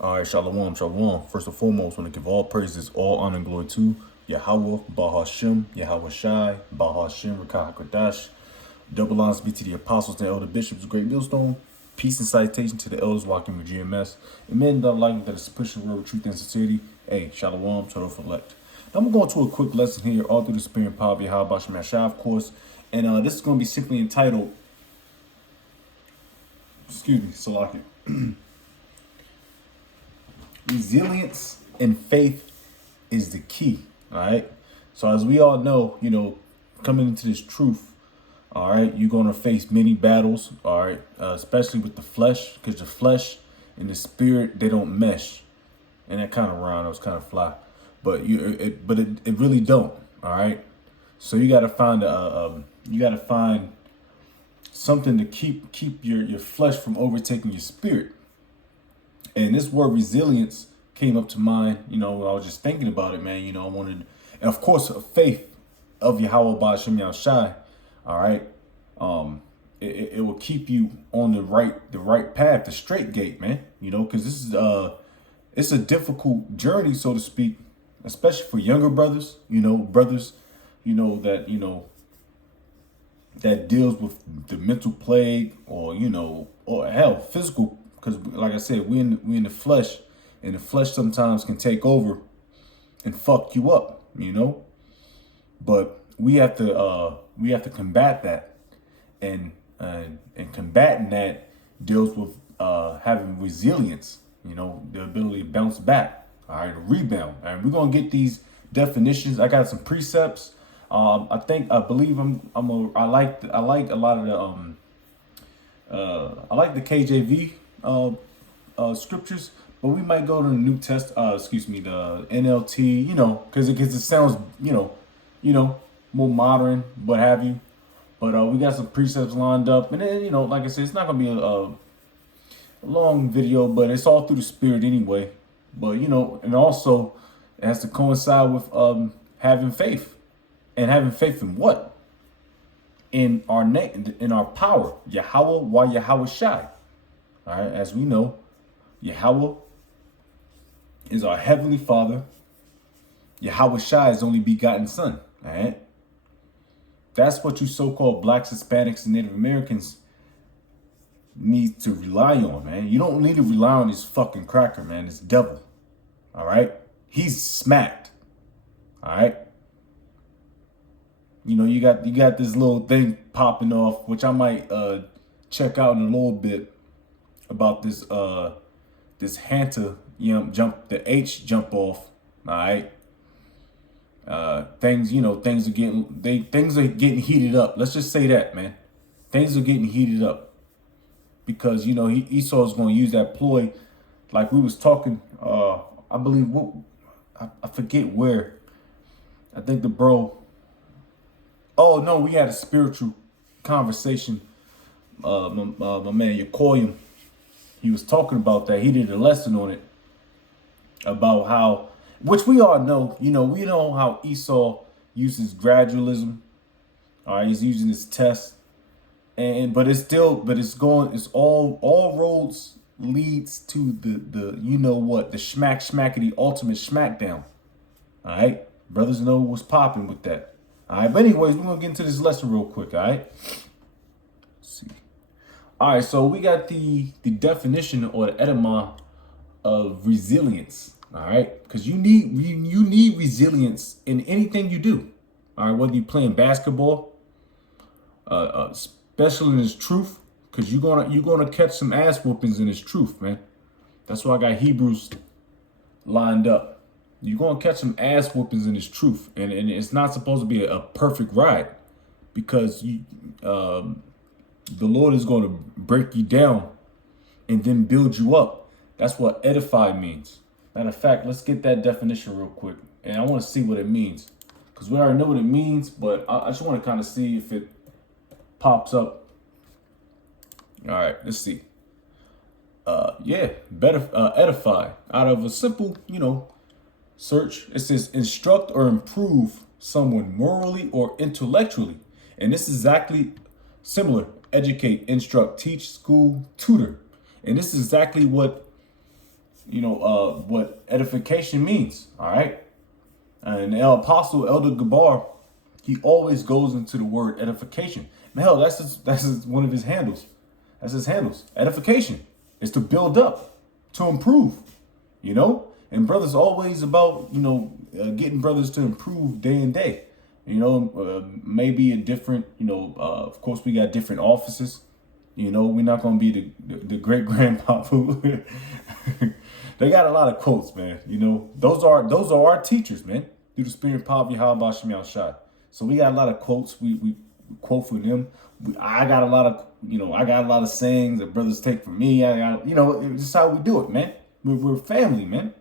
All right, shalom, shalom. First and foremost, I want to give all praises, all honor and glory to Yahweh, Bahashem, Yahweh Shai, Bahashem, Rakah Kodash. Double honors be to the apostles and elder bishops of Great Millstone. Peace and salutation to the elders walking with GMS. And men that are like that is pushing the road with truth and sincerity. Hey, shalom, to the elect. Now I'm going to go to a quick lesson here, all through the spirit and power of Yahweh Bashem Shai, of course. And this is going to be simply entitled, Salaki. Resilience and faith is the key. All right. So as we all know, coming into this truth, all right, you're going to face many battles. All right. Especially with the flesh, because the flesh and the spirit, they don't mesh. And that kind of rhyme, that was kind of fly, but it really don't. All right. So you got to find something to keep your flesh from overtaking your spirit. And this word resilience came up to mind, when I was just thinking about it, man. I wanted, and of course, faith of Yahweh Ba'ashem Yahushai. All right, it will keep you on the right path, the straight gate, man. Because this is it's a difficult journey, so to speak, especially for younger brothers. Brothers, that deals with the mental plague, or or hell, physical. Because, like I said, we in the flesh, and the flesh sometimes can take over and fuck you up, But we have to combat that, and combating that deals with having resilience, the ability to bounce back, all right, to rebound. And we're gonna get these definitions. I got some precepts. I like a lot of the I like the KJV scriptures, but we might go to the New Test, the NLT, because it sounds, more modern, what have you. But we got some precepts lined up, and then, like I said, it's not gonna be a long video, but it's all through the spirit anyway. But and also it has to coincide with having faith, and having faith in what? In our in our power, Yahweh, why Yahweh Shai. All right, as we know, Yahweh is our heavenly Father. Yahweh Shai is only begotten Son. All right, that's what you so-called blacks, Hispanics, and Native Americans need to rely on, man. You don't need to rely on this fucking cracker, man. This devil. All right, he's smacked. All right. You got this little thing popping off, which I might check out in a little bit, about this this Hanta jump, the H jump off. All right. Things are getting heated up. Let's just say that, man. Things are getting heated up because Esau's going to use that ploy, like we was talking. I believe I forget where. I think the bro. Oh no, we had a spiritual conversation. My man Yakoyim, he was talking about that. He did a lesson on it about how, which we all know. We know how Esau uses gradualism. All right, he's using his test, but it's all roads leads to the the schmackety ultimate smackdown. All right, brothers know what's popping with that. All right, but anyways, we're gonna get into this lesson real quick. All right. Let's see. All right, so we got the definition, or the etymology of resilience. All right, because you need resilience in anything you do. All right, whether you're playing basketball, especially in this truth, because you're gonna catch some ass whoopings in this truth, man. That's why I got Hebrews lined up. You're going to catch some ass whoopings in this truth. And it's not supposed to be a perfect ride, because the Lord is going to break you down and then build you up. That's what edify means. Matter of fact, let's get that definition real quick. And I want to see what it means, because we already know what it means, but I just want to kind of see if it pops up. All right, let's see. Edify. Out of a simple, search, it says instruct or improve someone morally or intellectually. And this is exactly similar. Educate, instruct, teach, school, tutor. And this is exactly what what edification means. All right. And the Apostle Elder Gabar, he always goes into the word edification. And hell, one of his handles. That's his handles. Edification is to build up, to improve, And brothers always about, getting brothers to improve day and day. Maybe a different, of course we got different offices. We're not going to be the great grandpapa. They got a lot of quotes, man. Those are our teachers, man. Through the spirit and power of Yahweh Shem Yahushua. So we got a lot of quotes. We quote from them. I got a lot of sayings that brothers take from me. It's just how we do it, man. We're family, man.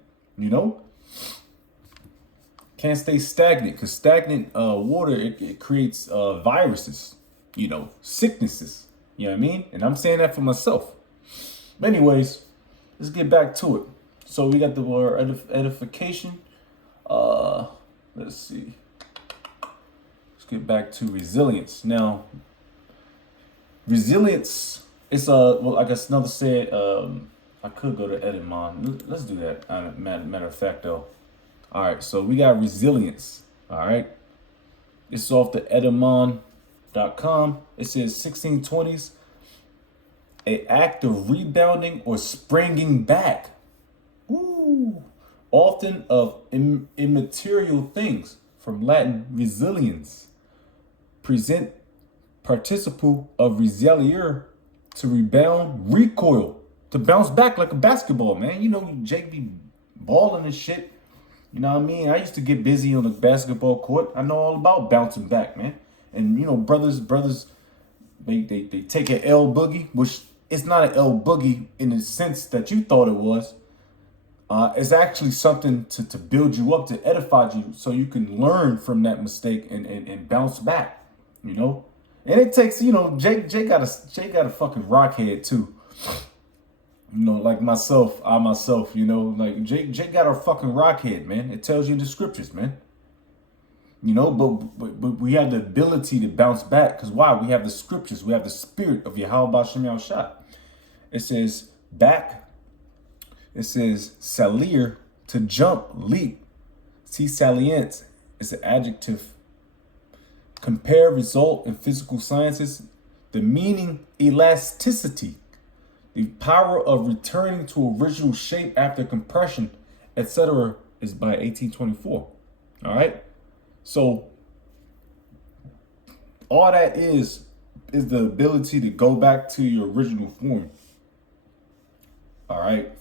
Can't stay stagnant, because stagnant water, it creates viruses, sicknesses. You know what I mean? And I'm saying that for myself. But anyways, let's get back to it. So we got the word edification. Let's see. Let's get back to resilience. Now, resilience is I guess another said, I could go to Edimon. Let's do that. Matter of fact, though. All right, so we got resilience. All right. It's off the Edimon.com. It says 1620s, an act of rebounding or springing back. Ooh. Often of immaterial things, from Latin resilience. Present participle of resiliere, to rebound, recoil, to bounce back like a basketball, man. Jake be balling and shit. You know what I mean? I used to get busy on the basketball court. I know all about bouncing back, man. And brothers, they take an L boogie, which it's not an L boogie in the sense that you thought it was. It's actually something to build you up, to edify you, so you can learn from that mistake and bounce back, And it takes, Jake got a fucking rock head too. Like myself, like Jake got a fucking rock head, man. It tells you in the scriptures, man. But we have the ability to bounce back, because why? We have the scriptures. We have the spirit of Yahweh Shem Yahushua. It says back. It says salir, to jump, leap. See, salient is an adjective. Compare result in physical sciences. The meaning elasticity. The power of returning to original shape after compression, etc. is by 1824. All right. So all that is the ability to go back to your original form. All right.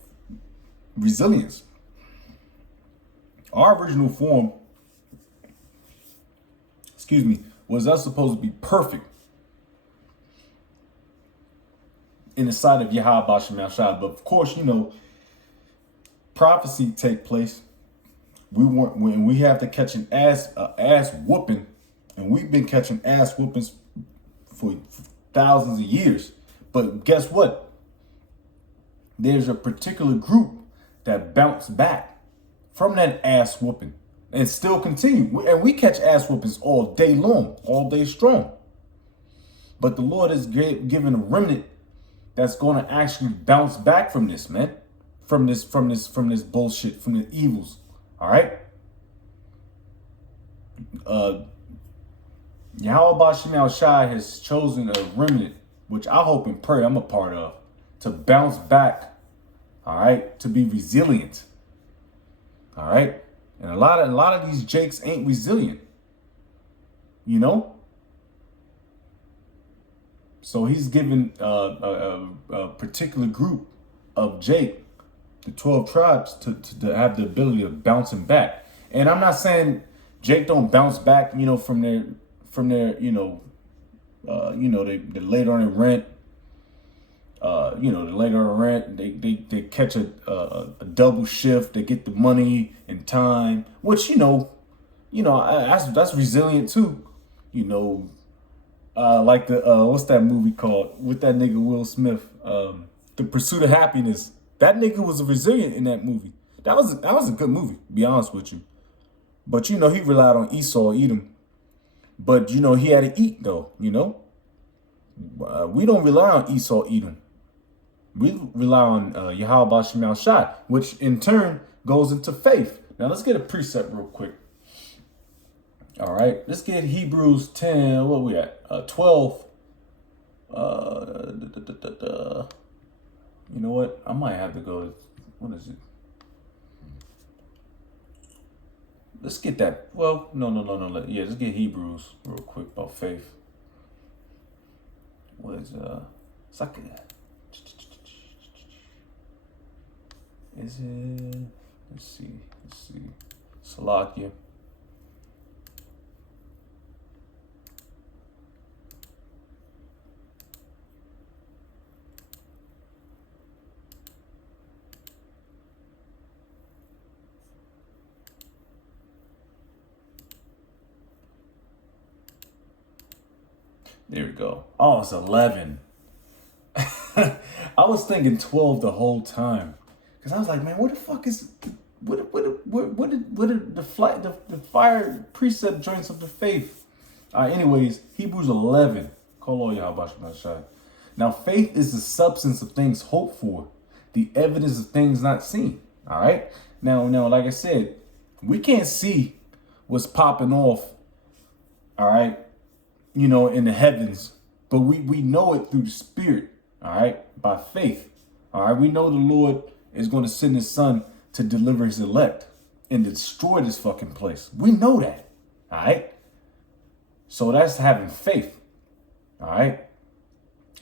Resilience. Our original form, was us supposed to be perfect in the sight of Yahweh Shem Yahushua. But of course, prophecy take place. When we have to catch an ass whooping, and we've been catching ass whoopings for thousands of years. But guess what? There's a particular group that bounce back from that ass whooping and still continue. And we catch ass whoopings all day long, all day strong. But the Lord is given a remnant that's going to actually bounce back from this, man. From this bullshit, from the evils. All right. Yahweh Shem Yahushua has chosen a remnant, which I hope and pray I'm a part of, to bounce back. All right, to be resilient. All right, and a lot of these Jakes ain't resilient. So he's given a particular group of Jake, the 12 tribes, to have the ability of bouncing back. And I'm not saying Jake don't bounce back, from their they later on in rent. Later on rent, they catch a double shift. They get the money in time, which that's resilient too. Like the what's that movie called with that nigga Will Smith? The Pursuit of Happiness. That nigga was resilient in that movie. That was a good movie, to be honest with you. But he relied on Esau, Edom. But he had to eat though. We don't rely on Esau, Edom. We rely on Yahweh Bashim Shai, which in turn goes into faith. Now let's get a precept real quick. All right, let's get Hebrews 10. What we at? 12. You know what? I might have to go to, what is it? Let's get that. Well, no. Yeah, let's get Hebrews real quick about faith. What is it's like is it? Let's see. Salakia. There we go. Oh, it's 11. I was thinking 12 the whole time, because I was like, man, what the fuck is what did the fire precept joints of the faith? Anyways, Hebrews 11. Now, faith is the substance of things hoped for, the evidence of things not seen. All right. Now, like I said, we can't see what's popping off. All right. In the heavens, but we know it through the Spirit, all right, by faith, all right. We know the Lord is going to send his son to deliver his elect and destroy this fucking place. We know that, all right. So that's having faith, all right.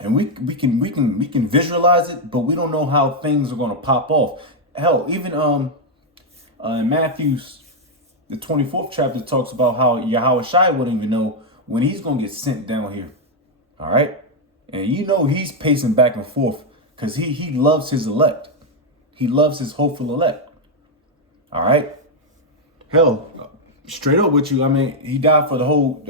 And we can visualize it, but we don't know how things are going to pop off. Hell, even in Matthew's the 24th chapter talks about how Yahweh Shai wouldn't even know when he's going to get sent down here. All right. And he's pacing back and forth because he loves his elect. He loves his hopeful elect. All right. Hell, straight up with you. I mean, he died for the whole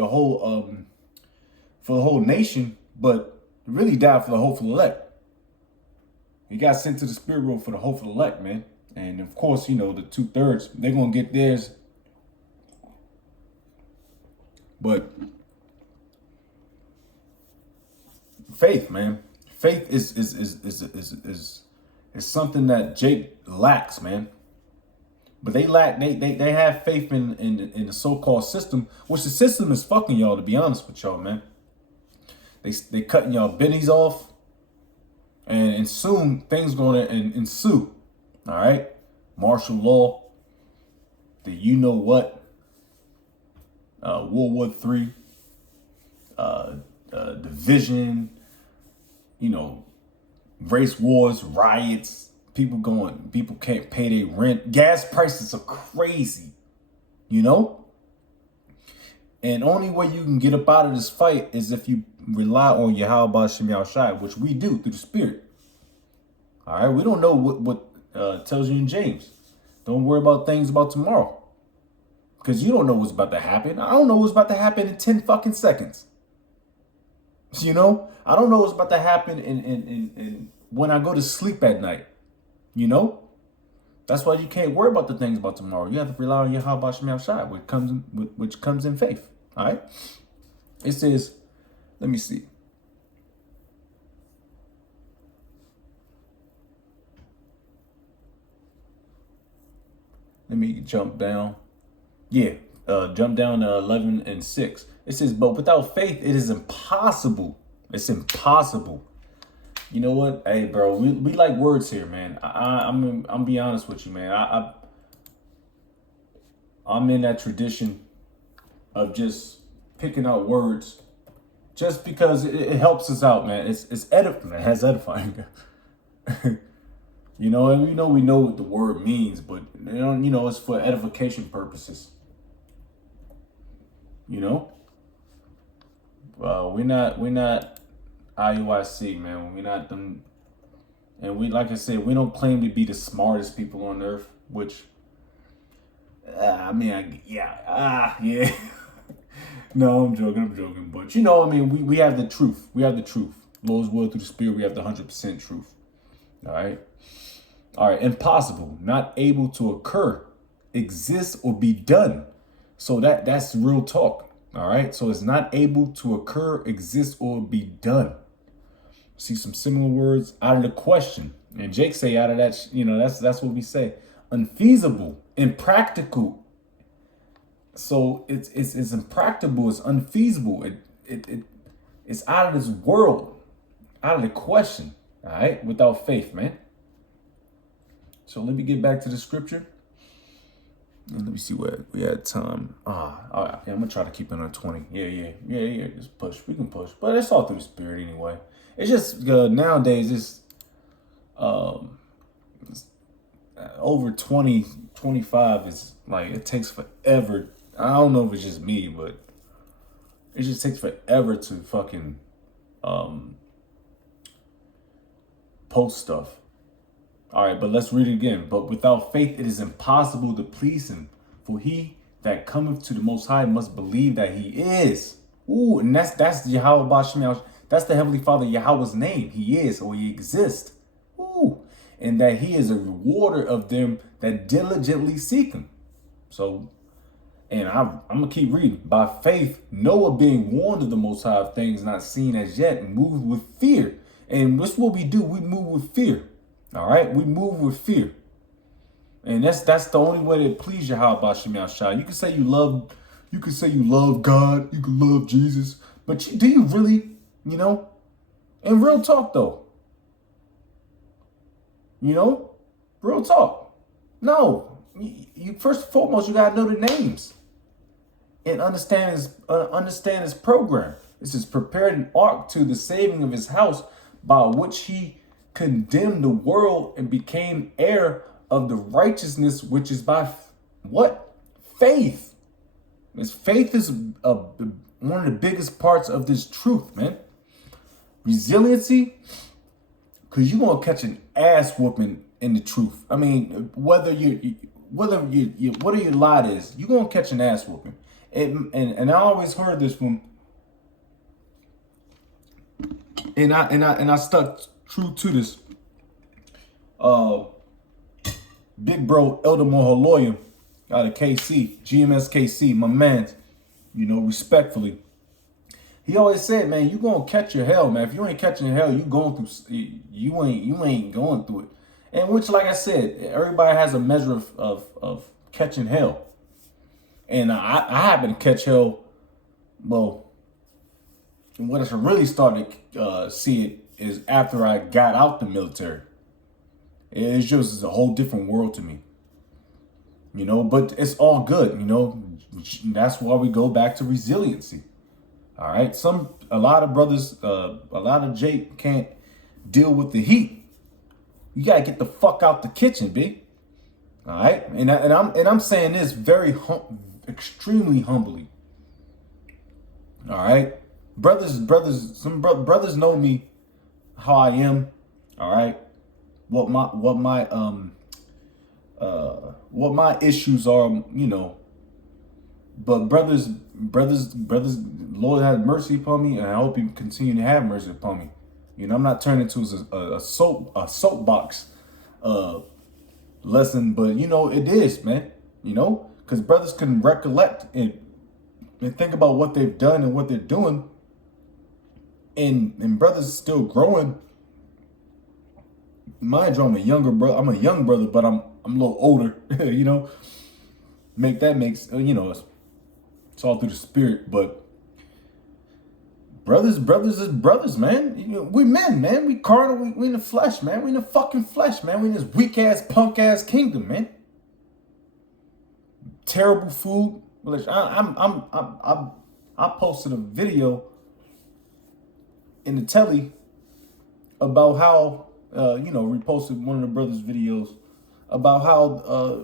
nation, but really died for the hopeful elect. He got sent to the spirit world for the hopeful elect, man. And of course, the 2/3, they're going to get theirs. But faith, man. Faith is something that Jake lacks, man. But they have faith in the so-called system, which the system is fucking y'all, to be honest with y'all, man. They cutting y'all bennies off, and soon things gonna ensue. All right, martial law, the World War III, division, race wars, riots, people can't pay their rent. Gas prices are crazy, And only way you can get up out of this fight is if you rely on Yahweh Bashim Shai, which we do through the Spirit. All right, we don't know what tells you in James. Don't worry about things about tomorrow. Because you don't know what's about to happen. I don't know what's about to happen in 10 fucking seconds. I don't know what's about to happen in when I go to sleep at night. That's why you can't worry about the things about tomorrow. You have to rely on Yahweh Bashim Shai, which comes in faith. All right. It says, let me see. Let me jump down. Yeah, jump down to 11 and 6. It says, but without faith, it is impossible. It's impossible. You know what? Hey, bro, we like words here, man. I'm be honest with you, man. I'm in that tradition of just picking out words just because it helps us out, man. It's edifying. It has edifying. And we know what the word means, but it's for edification purposes. We're not IUIC, man. We're not them, and like I said, we don't claim to be the smartest people on earth. Which, yeah. No, I'm joking. But we have the truth. We have the truth. Lord's will through the Spirit. We have the 100% truth. All right. Impossible, not able to occur, exist, or be done. So that's real talk. All right. So it's not able to occur, exist, or be done. See some similar words out of the question. And Jake say out of that, that's what we say. Unfeasible, impractical. So it's impractical, it's unfeasible. It's out of this world, out of the question. All right, without faith, man. So let me get back to the scripture. And let me see where we had time. All right, I'm gonna try to keep it on 20. Yeah. Just push. We can push, but it's all through the spirit anyway. It's just nowadays it's over 20, 25 is like it takes forever. I don't know if it's just me, but it just takes forever to fucking post stuff. All right, but let's read it again. But without faith, it is impossible to please him. For he that cometh to the Most High must believe that he is. Ooh, and that's Yahweh Bashim. That's the Heavenly Father, Yahweh's name. He is, or he exists. Ooh, and that he is a rewarder of them that diligently seek him. So, and I'm going to keep reading. By faith, Noah being warned of the Most High of things not seen as yet, moved with fear. And that's what we do. We move with fear. All right, we move with fear, and that's the only way to please Yahweh Bashim Yahshua. You can say you love God, you can love Jesus, but do you really, And real talk though, real talk. No, you first and foremost you gotta know the names and understand his program. This is prepared an ark to the saving of his house, by which he condemned the world and became heir of the righteousness which is by what? Faith. Faith is one of the biggest parts of this truth, man. Resiliency, because you're going to catch an ass whooping in the truth. I mean, whether your lot is, you're going to catch an ass whooping. And I always heard this from, and I stuck true to this. Big bro Elder Mohaloyim out of KC, GMS KC, my man, respectfully. He always said, man, you gonna catch your hell, man. If you ain't catching your hell, you ain't going through it. And which, like I said, everybody has a measure of catching hell. And I happen to catch hell, well, when I really started see it is after I got out the military. It's just a whole different world to me, but it's all good, that's why we go back to resiliency. All right. A lot of brothers, a lot of Jake can't deal with the heat. You got to get the fuck out the kitchen, B. All right. And I'm saying this extremely humbly. All right. Some brothers know me, how I am, all right, what my issues are, but brothers, Lord have mercy upon me, and I hope He continue to have mercy upon me. I'm not turning into a soapbox lesson, but it is, man. Because brothers can recollect and think about what they've done and what they're doing, and brothers still growing. Mind you, I'm a young brother, but I'm a little older, makes it's all through the spirit. But brothers is brothers, man. We men, man. We carnal, we in the flesh, man. We in the fucking flesh, man. We in this weak ass, punk ass kingdom, man. Terrible food. I posted a video in the telly about how reposted one of the brothers' videos about how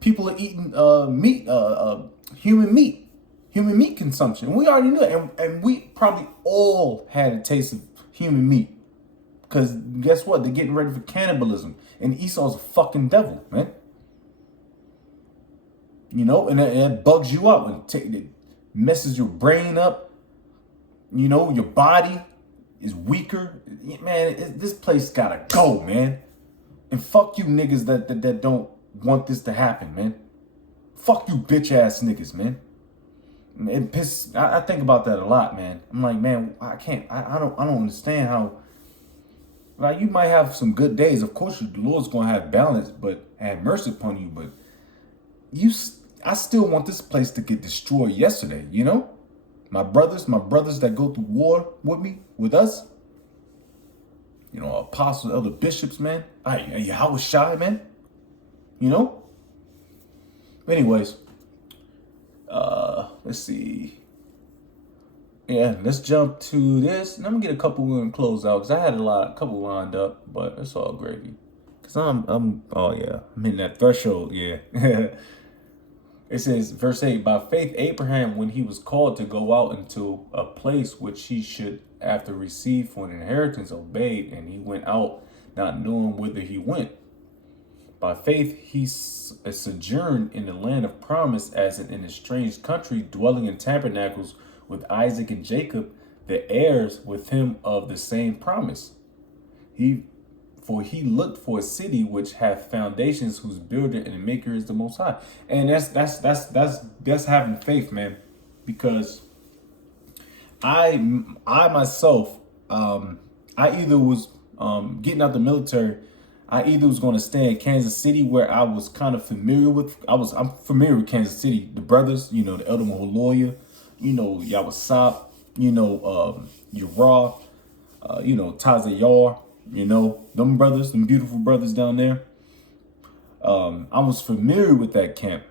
people are eating human meat consumption. We already knew it, and we probably all had a taste of human meat, because guess what? They're getting ready for cannibalism, and Esau's a fucking devil, man. And it bugs you up and it messes your brain up. Your body is weaker, man. This place gotta go, man. And fuck you niggas that don't want this to happen, man. Fuck you bitch ass niggas, man. I think about that a lot, man. I'm like, man, I don't understand how. Like, you might have some good days. Of course, the Lord's gonna have balance, but have mercy upon you. But I still want this place to get destroyed yesterday. You know, my brothers that go through war with me, with us. You know, apostles, other bishops, man. I was shy, man. You know. Anyways, let's see. Yeah, let's jump to this. And I'm gonna get a couple and close out because I had a couple lined up, but it's all gravy. Cause oh yeah, I'm in that threshold. Yeah. It says, verse 8, by faith Abraham, when he was called to go out into a place which he should after receive for an inheritance, obeyed, and he went out, not knowing whither he went. By faith he sojourned in the land of promise, as in a strange country, dwelling in tabernacles with Isaac and Jacob, the heirs with him of the same promise. For he looked for a city which hath foundations, whose builder and maker is the Most High. And that's having faith, man. Because I myself, I either was getting out the military. I either was going to stay in Kansas City, where I was kind of familiar with. I'm familiar with Kansas City, the brothers, you know, the Elder Maholoya, you know, Yawasop, you know, Uriah, you know, Tazayar. You know, them brothers, them beautiful brothers down there. I was familiar with that camp.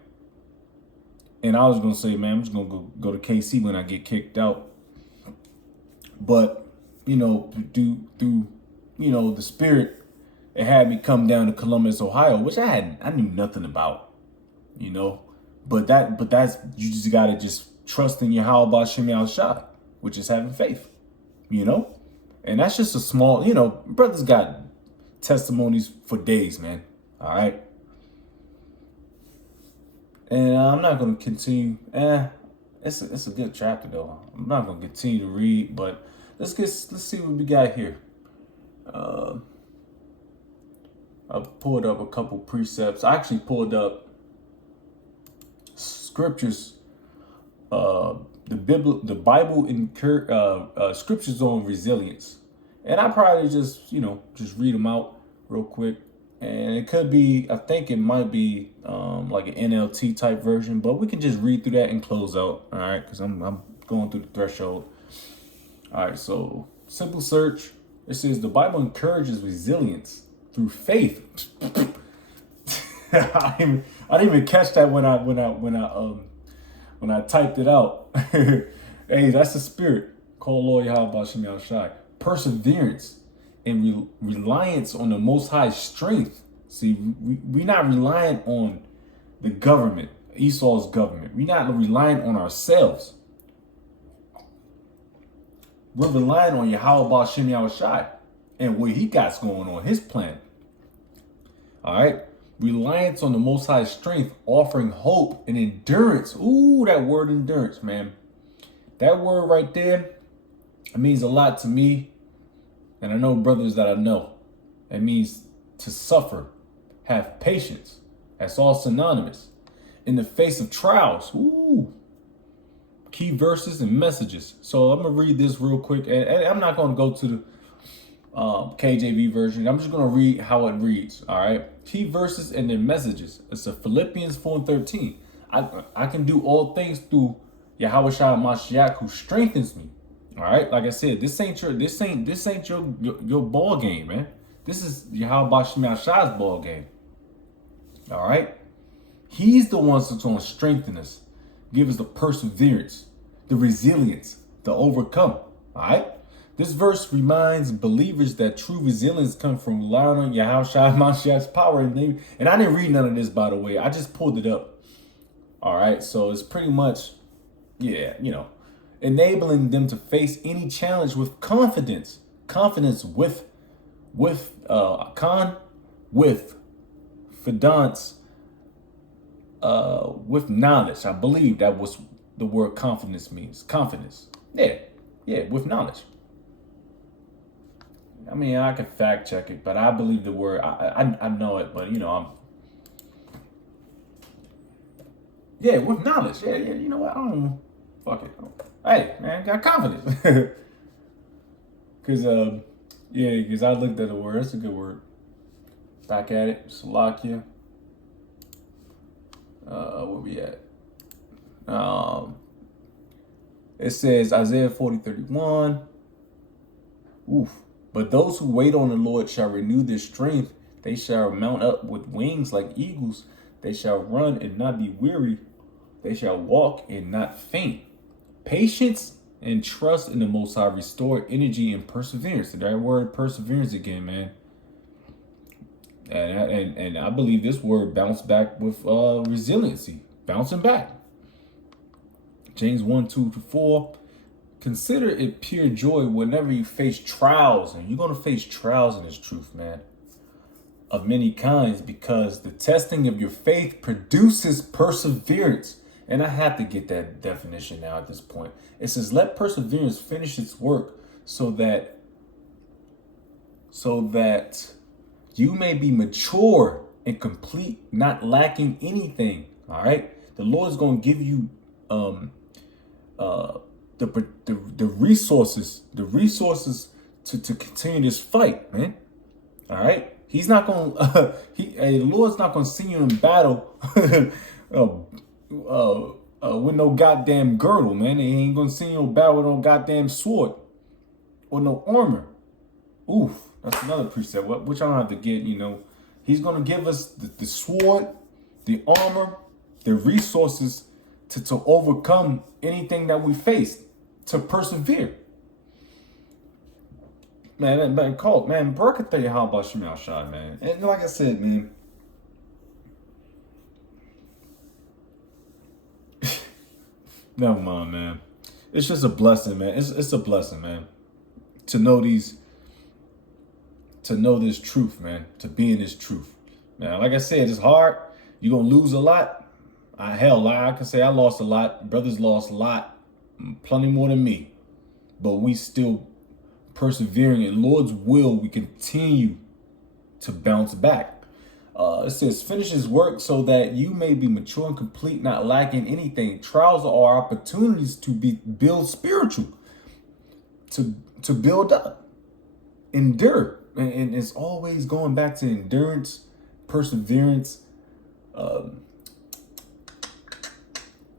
And I was going to say, man, I'm just going to go to KC when I get kicked out. But, you know, through, you know, the Spirit, it had me come down to Columbus, Ohio, which I knew nothing about, you know. But that's, you just got to just trust in Yahweh Shem Shai, which is having faith, you know. And that's just a small, you know, brothers got testimonies for days, man. All right. And I'm not going to continue. It's a good chapter, though. I'm not going to continue to read, but let's see what we got here. I pulled up a couple precepts. I actually pulled up scriptures, the Bible scriptures on resilience. And I probably just read them out real quick. And it could be, I think it might be like an NLT type version, but we can just read through that and close out. All right, because I'm going through the threshold. All right, so simple search. It says the Bible encourages resilience through faith. I didn't even catch that when I typed it out. Hey, that's the spirit. Call Lord Yahweh Shem Shai. Perseverance and reliance on the Most High strength. See, we're not relying on the government, Esau's government. We're not relying on ourselves. We're relying on Yahweh Shem Shai and what he got going on, his plan. All right. Reliance on the Most High strength, offering hope and endurance. Ooh, that word endurance, man. That word right there, it means a lot to me. And I know brothers that I know. It means to suffer, have patience. That's all synonymous. In the face of trials. Ooh. Key verses and messages. So I'm going to read this real quick. And I'm not going to go to the KJV version. I'm just going to read how it reads. All right. Key verses and their messages. It's a Philippians 4:13. I can do all things through Yahweh Shai Mashiach, who strengthens me. All right. Like I said, this ain't your ball game, man. This is Yahweh Shem Shai's ball game. All right. He's the one that's going to strengthen us, give us the perseverance, the resilience to overcome. All right. This verse reminds believers that true resilience comes from relying on Yahweh Shai Mashiach's power. And I didn't read none of this, by the way. I just pulled it up. All right. So it's pretty much, enabling them to face any challenge with confidence. Confidence with fidance, with knowledge. I believe that was the word confidence means. Confidence. Yeah, with knowledge. I mean, I can fact check it, but I believe the word. I know it, but with knowledge. Yeah. You know what? I don't know. Fuck it. Hey, man, got confidence. Cause yeah, because I looked at the word. That's a good word. Back at it. Salakia. Where we at? It says Isaiah 40:31. Oof. But those who wait on the Lord shall renew their strength. They shall mount up with wings like eagles. They shall run and not be weary. They shall walk and not faint. Patience and trust in the Most High restore energy and perseverance. That word perseverance again, man. And I believe this word bounced back with resiliency. Bouncing back. James 1:2-4. Consider it pure joy whenever you face trials. And you're going to face trials in this truth, man. Of many kinds, because the testing of your faith produces perseverance. And I have to get that definition now at this point. It says, let perseverance finish its work so that you may be mature and complete, not lacking anything. All right. The Lord is going to give you the resources to continue this fight, man. All right. He's not going to, the Lord's not going to send you in battle with no goddamn girdle, man. He ain't going to send you in battle with no goddamn sword or no armor. Oof. That's another precept, which I don't have to get, you know. He's going to give us the sword, the armor, the resources to overcome anything that we face, to persevere. Man, bro, I can tell you how about Shemal Shai, man. And like I said, man, never mind, man. It's just a blessing, man. It's a blessing, man, to know this truth, man, to be in this truth. Now, like I said, it's hard. You're going to lose a lot. Hell, I can say I lost a lot. Brothers lost a lot, plenty more than me. But we still persevering in Lord's will. We continue to bounce back. It says, finish his work so that you may be mature and complete, not lacking anything. Trials are opportunities to build spiritual, to build up, endure. And it's always going back to endurance, perseverance.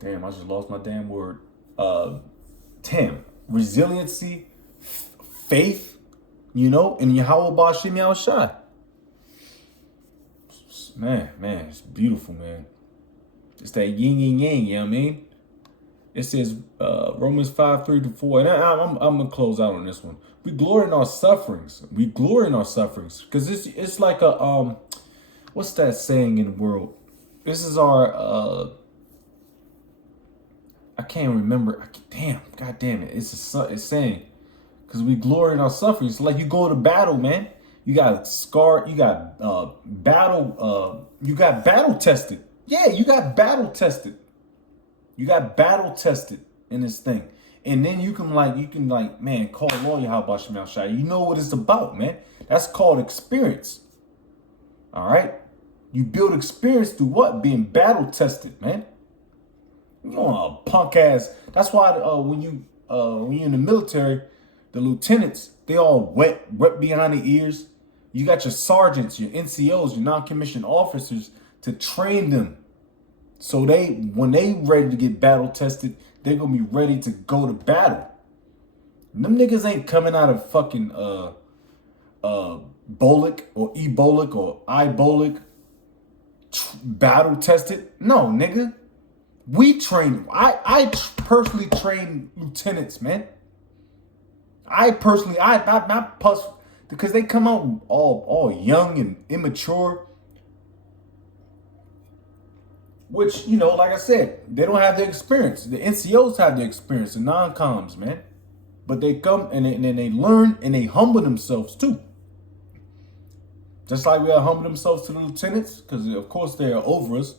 Damn, I just lost my damn word. Resiliency, faith, you know, and Yahweh Ba'Shem Yahushai. Man, it's beautiful, man. It's that yin and yang, you know what I mean? It says Romans 5:3-4, and I'm gonna close out on this one. We glory in our sufferings. Because it's like a what's that saying in the world? This is our I can't remember. God damn it. It's saying, because we glory in our sufferings. It's like you go to battle, man. You got scarred. You got battle. You got battle tested. Yeah, you got battle tested. You got battle tested in this thing. And then you can man, call Lord Yahweh Shem Shai. You know what it's about, man. That's called experience. All right. You build experience through what? Being battle tested, man. You know, a punk ass. That's why when you're in the military, the lieutenants, they all wet behind the ears. You got your sergeants, your NCOs, your non-commissioned officers to train them. So when they ready to get battle tested, they're gonna be ready to go to battle. And them niggas ain't coming out of fucking Bolic or Ebolic or Ibolic battle tested. No, nigga. We train. I personally train lieutenants, man. Not because they come out all young and immature. Which, you know, like I said, they don't have the experience. The NCOs have the experience, the non-coms, man. But they come and they learn and they humble themselves too. Just like we gotta humble themselves to the lieutenants, because of course they are over us.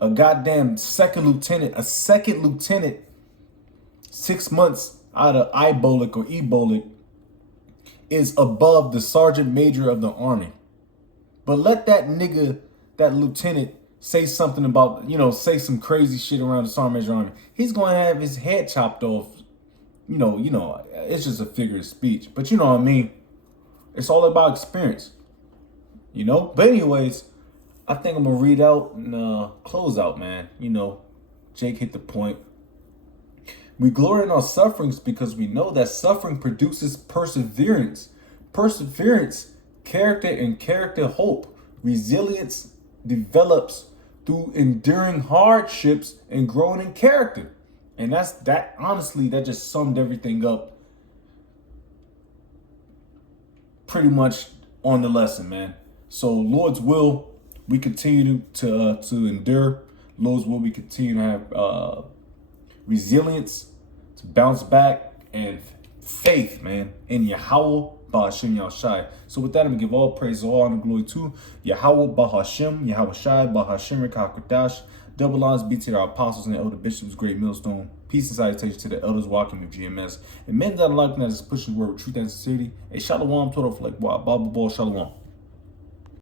A goddamn second lieutenant, 6 months out of Ibolic or Ebolic is above the sergeant major of the army. But let that nigga, that lieutenant, say something about, say some crazy shit around the Sergeant Major Army, he's going to have his head chopped off. It's just a figure of speech. But you know what I mean? It's all about experience. But anyways, I think I'm going to read out and close out, man. Jake hit the point. We glory in our sufferings because we know that suffering produces perseverance. Perseverance, character, and character hope. Resilience develops through enduring hardships and growing in character. And honestly, that just summed everything up pretty much on the lesson, man. So Lord's will, we continue to endure. Lord's will, we continue to have resilience, to bounce back, and faith, man, in Yahweh Ba'Hashem Yahushai. So with that, I'm going to give all praise, all honor, and glory to Yahweh Ba'Hashem, Yahushai Ba'Hashem Rekakodash. Double honors be to our apostles and the elder bishops, great millstone. Peace and salutations to the elders walking with GMS. And men that are like that is pushing the word with truth and sincerity. A shalom, total like Bible ball, shalom.